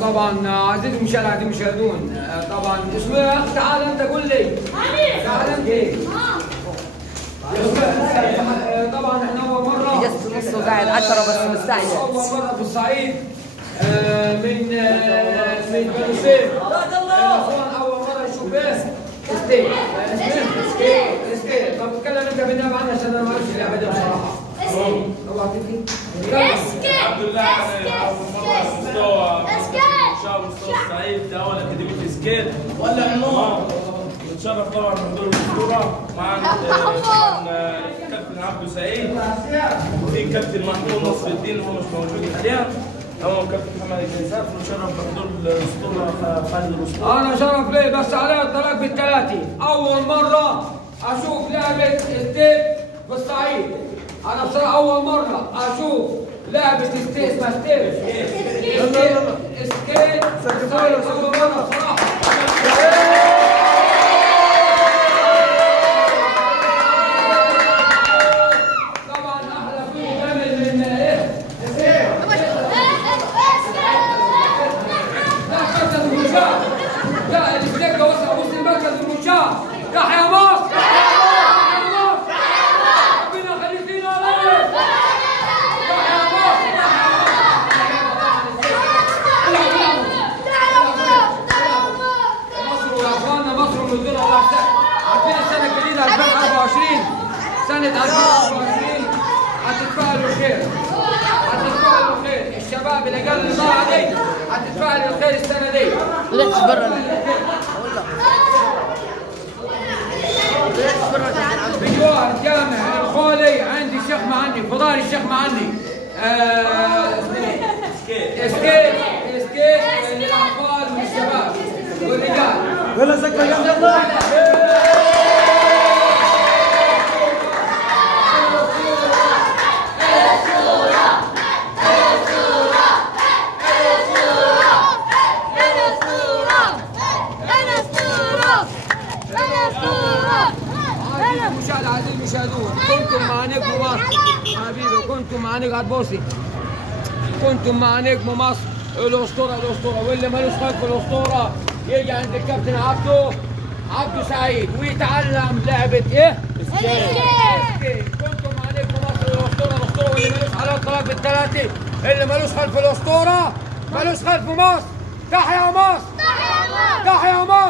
طبعا عزيزي المشاهدون طبعا اسمه يا اخي تعال انت قول لي تعال انت طبعا احنا اول مره جلست نص وقاعد 10 بس مستعجل اول مره في الصعيد من بني سويف الاخوان اول مره يشوف ايه ستيل طب اتكلم انت بالنيابه عني عشان انا ما اعرفش اللعبه دي بصراحه اوعى تنسي الحمد لله اول مره في مستوى شعب مستوى الصعيد ده اول اكاديميه سكيت ولا عمار نتشرف طبعا بحضور الاسطوره معنا الكابتن عبده سعيد وفي كابتن محمود نصر الدين هو مش موجود حاليا هو كابتن محمد الجنزاف ونتشرف بحضور الاسطوره خالد الاسطوره. انا شرف لي بس علي الطلاق بالثلاثه اول مره اشوف لعبه ستيب في الصعيد. انا بصراحه اول مره اشوف لعبه ستيب اسمها ستيب سكيت اول مره بصراحه. طبعا احلى فيه جامد من ايه؟ لا السكيت وصل وصل مركز المنشاه. تحيا مصر! تحيا مصر! ربنا يخليك لنا يا رب! تحيا مصر! مصر يا اخوانا مصر من دون الله عارفين السنه الجديده 2024 سنه 2024 هتتفائلوا خير هتتفائلوا خير الشباب اللي قال الإضاعة دي هتتفائلوا الخير السنه دي. طلعت برا بجوار جامع الخولي عندي الشيخ معني فضالي الشيخ معني سكيت للاطفال والشباب والرجال. يلا سكر يلا عزيزي المشاهدون كنتم مع نجم مصر حبيبي كنتم مع نجم هتبوسي كنتم مع نجم مصر الاسطوره واللي مالوش خلق في الاسطوره يجي عند الكابتن عبده سعيد ويتعلم لعبه ايه؟ سكيت. كنتم مع نجم مصر الاسطوره واللي مالوش على الطلاق بالثلاثه اللي مالوش خلف الاسطوره مالوش خلف مصر. تحيا مصر! تحيا مصر!